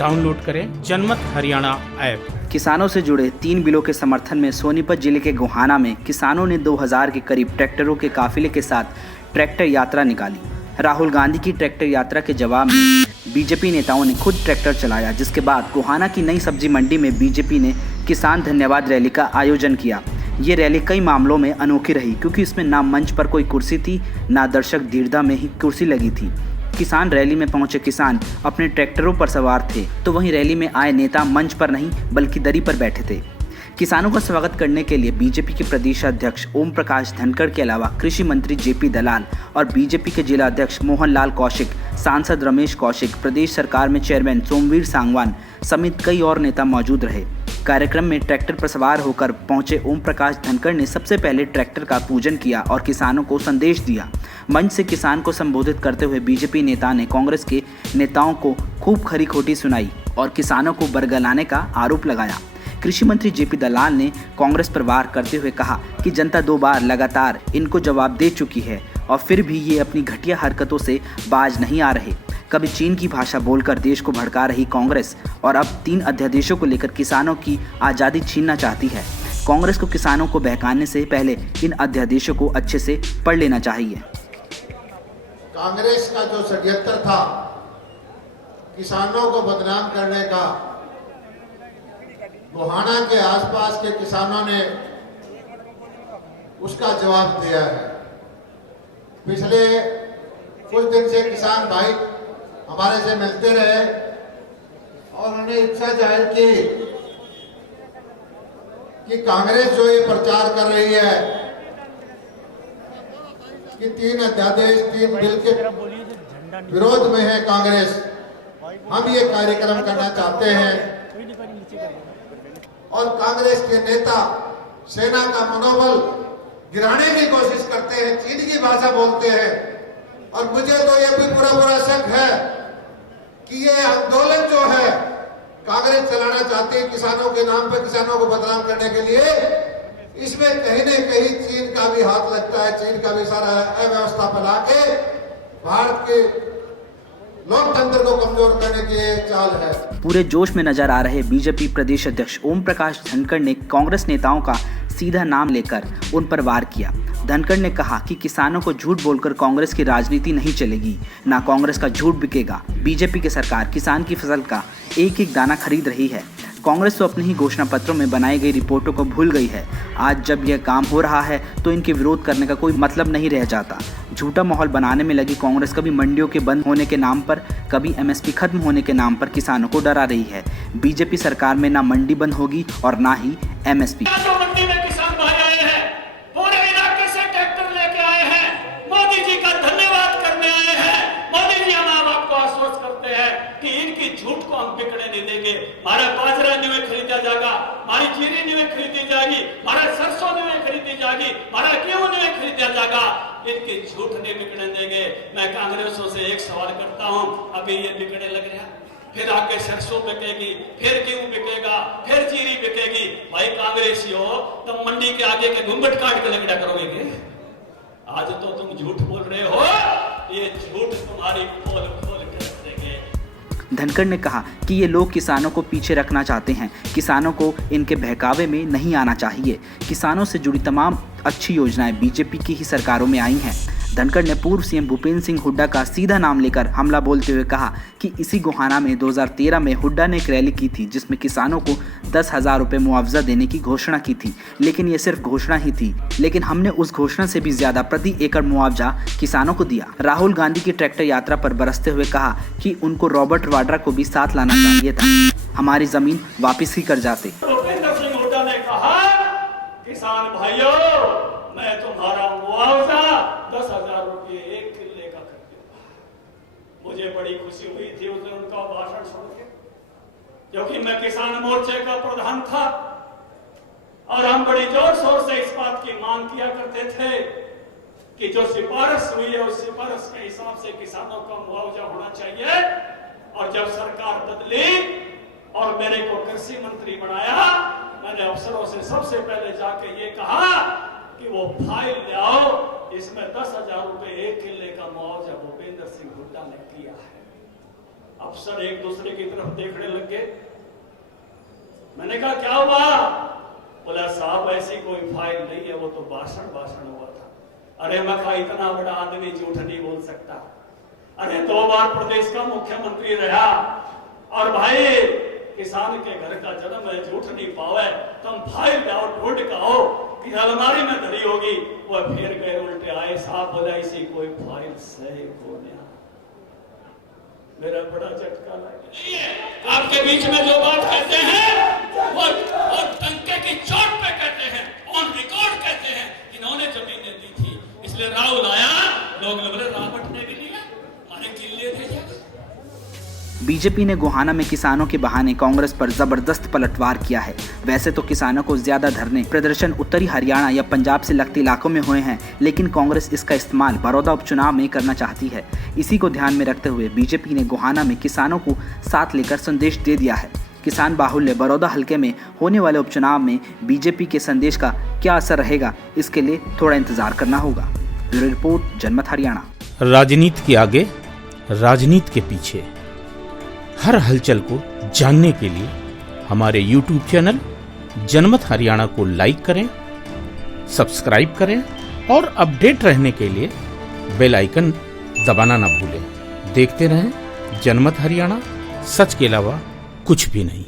Download करें जनमत Haryana app. किसानों से जुड़े 3 बिलों के समर्थन में सोनीपत जिले के गोहाना में किसानों ने 2000 के करीब ट्रैक्टरों के काफिले के साथ ट्रैक्टर यात्रा निकाली। राहुल गांधी की ट्रैक्टर यात्रा के जवाब में बीजेपी नेताओं ने खुद ट्रैक्टर चलाया, जिसके बाद गोहाना की नई सब्जी मंडी में बीजेपी ने किसान धन्यवाद रैली का आयोजन किया। ये रैली कई मामलों में अनोखी रही, क्योंकि इसमें ना मंच पर कोई कुर्सी थी, ना दर्शक दीर्घा में ही कुर्सी लगी थी। किसान रैली में पहुंचे किसान अपने ट्रैक्टरों पर सवार थे, तो वहीं रैली में आए नेता मंच पर नहीं बल्कि दरी पर बैठे थे। किसानों का स्वागत करने के लिए बीजेपी के प्रदेश अध्यक्ष ओम प्रकाश धनखड़ के अलावा कृषि मंत्री जेपी दलाल और बीजेपी के जिला अध्यक्ष मोहन लाल कौशिक, सांसद रमेश कौशिक, प्रदेश सरकार में चेयरमैन सोमवीर सांगवान समेत कई और नेता मौजूद रहे। कार्यक्रम में ट्रैक्टर पर सवार होकर पहुंचे ओम प्रकाश धनखड़ ने सबसे पहले ट्रैक्टर का पूजन किया और किसानों को संदेश दिया। मंच से किसान को संबोधित करते हुए बीजेपी नेता ने कांग्रेस के नेताओं को खूब खरी खोटी सुनाई और किसानों को बरगलाने का आरोप लगाया। कृषि मंत्री जेपी दलाल ने कांग्रेस पर वार करते हुए कहा कि जनता 2 बार लगातार इनको जवाब दे चुकी है और फिर भी ये अपनी घटिया हरकतों से बाज नहीं आ रहे। कभी चीन की भाषा बोलकर देश को भड़का रही कांग्रेस और अब 3 अध्यादेशों को लेकर किसानों की आज़ादी छीनना चाहती है। कांग्रेस को किसानों को बहकाने से पहले इन अध्यादेशों को अच्छे से पढ़ लेना चाहिए। कांग्रेस का जो षड्यंत्र था किसानों को बदनाम करने का, गोहाना के आसपास के किसानों ने उसका जवाब दिया है। पिछले कुछ दिन से किसान भाई हमारे से मिलते रहे और उन्होंने इच्छा जाहिर की कि कांग्रेस जो ये प्रचार कर रही है कि 3 अध्यादेश 3 बिल के विरोध में है कांग्रेस, हम ये कार्यक्रम करना चाहते हैं। और कांग्रेस के नेता सेना का मनोबल गिराने की कोशिश करते हैं, चीन की भाषा बोलते हैं। और मुझे तो ये भी पूरा शक है कि ये आंदोलन जो है कांग्रेस चलाना चाहती है किसानों के नाम पे, किसानों को बदनाम करने के लिए, इसमें कहीं न कहीं चीन का भी हाथ लगता है। चीन का भी सारा अव्यवस्था फैला के भारत के लोकतंत्र को कमजोर करने की चाल है। पूरे जोश में नजर आ रहे बीजेपी प्रदेश अध्यक्ष ओम प्रकाश धनखड़ ने कांग्रेस नेताओं का सीधा नाम लेकर उन पर वार किया। धनखड़ ने कहा कि किसानों को झूठ बोलकर कांग्रेस की राजनीति नहीं चलेगी, ना कांग्रेस का झूठ बिकेगा। बीजेपी की सरकार किसान की फसल का एक एक दाना खरीद रही है। कांग्रेस तो अपने ही घोषणा पत्रों में बनाई गई रिपोर्टों को भूल गई है। आज जब यह काम हो रहा है तो इनके विरोध करने का कोई मतलब नहीं रह जाता। झूठा माहौल बनाने में लगी कांग्रेस कभी मंडियों के बंद होने के नाम पर, कभी एमएसपी खत्म होने के नाम पर किसानों को डरा रही है। बीजेपी सरकार में ना मंडी बंद होगी और ना ही एमएसपी। झूठ को हम बिकने नहीं देंगे। हमारा बाजरा नहीं खरीदा जाएगा, हमारी चीनी नहीं खरीदी जाएगी, हमारा सरसों नहीं खरीदी जाएगी, हमारा गेहूं नहीं खरीदा जाएगा। इनके झूठ नहीं बिकने देंगे। मैं कांग्रेसों से एक सवाल करता हूं, अभी ये बिकने लग रहा, फिर आगे सरसों बिकेगी, फिर गेहूं बिकेगा, फिर चीनी बिकेगी। भाई कांग्रेसी हो तुम मंडी के आगे के घूंघट काट के लगड़ा करोगे। आज तो तुम झूठ बोल रहे हो, ये झूठ तुम्हारी पोल खोल कर देंगे। धनखड़ ने कहा कि ये लोग किसानों को पीछे रखना चाहते हैं। किसानों को इनके बहकावे में नहीं आना चाहिए। किसानों से जुड़ी तमाम अच्छी योजनाएं बीजेपी की ही सरकारों में आई हैं। धनखड़ ने पूर्व सीएम भूपेंद्र सिंह हुड्डा का सीधा नाम लेकर हमला बोलते हुए कहा कि इसी गोहाना में 2013 में हुड्डा ने एक रैली की थी, जिसमें किसानों को 10,000 रुपये मुआवजा देने की घोषणा की थी। लेकिन ये सिर्फ घोषणा ही थी, लेकिन हमने उस घोषणा से भी ज्यादा प्रति एकड़ मुआवजा किसानों को दिया। राहुल गांधी की ट्रैक्टर यात्रा पर बरसते हुए कहा कि उनको रॉबर्ट वाड्रा को भी साथ लाना चाहिए था, हमारी जमीन वापिस ही कर जाते। भूपेंद्र सिंह हुड्डा ने कहा, किसान भाइयों मैं तुम्हारा मुआवजा 10,000 रुपये 1 किले का कर दूंगा। मुझे बड़ी खुशी हुई थी उस दिन उनका भाषण सुन के, क्योंकि मैं किसान मोर्चे का प्रधान था और हम बड़ी जोर शोर से इस बात की मांग किया करते थे कि जो सिफारिश हुई है उस सिफारिश के हिसाब से किसानों का मुआवजा होना चाहिए। और जब सरकार बदली और मेरे को कृषि मंत्री बनाया, मैंने अफसरों से सबसे पहले जाके ये कहा कि वो फाइल ले आओ, इसमें 10,000 रुपए 1 किले का मुआवजा भूपेंद्र सिंह हुड्डा ने किया है। अफसर एक दूसरे की तरफ देखने लग गए। मैंने कहा क्या हुआ? बोला साहब ऐसी कोई फाइल नहीं है, वो तो भाषण हुआ था। अरे मैं कहा इतना बड़ा आदमी झूठ नहीं बोल सकता। अरे 2 बार प्रदेश का मुख्यमंत्री रहा, और भाई किसान के घर का जन्म है, झूठ नहीं पावे। तुम फाइल लाओ, ढूंढ के आओ कि अलमारी में धरी होगी। वो फिर गए, उल्टे आए। साहब बोला ऐसी कोई फाइल सही को नहीं। मेरा बड़ा झटका लगा। आपके बीच में जो बात कहते हैं वो डंके की चोट पे कहते हैं, ऑन रिकॉर्ड कहते हैं इन्होंने जमीनें दी थी, इसलिए राहुल आया। लोग बोले रावट ने भी लिया, मारे किले थे। बीजेपी ने गोहाना में किसानों के बहाने कांग्रेस पर जबरदस्त पलटवार किया है। वैसे तो किसानों को ज्यादा धरने प्रदर्शन उत्तरी हरियाणा या पंजाब से लगते इलाकों में हुए हैं, लेकिन कांग्रेस इसका इस्तेमाल बड़ौदा उपचुनाव में करना चाहती है। इसी को ध्यान में रखते हुए बीजेपी ने गोहाना में किसानों को साथ लेकर संदेश दे दिया है। किसान बाहुल्य बड़ौदा हलके में होने वाले उपचुनाव में बीजेपी के संदेश का क्या असर रहेगा, इसके लिए थोड़ा इंतजार करना होगा। ब्यूरो रिपोर्ट, जनमत हरियाणा। राजनीति के आगे, राजनीति के पीछे, हर हलचल को जानने के लिए हमारे YouTube चैनल जनमत हरियाणा को लाइक करें, सब्सक्राइब करें और अपडेट रहने के लिए बेल आइकन दबाना ना भूलें। देखते रहें जनमत हरियाणा, सच के अलावा कुछ भी नहीं।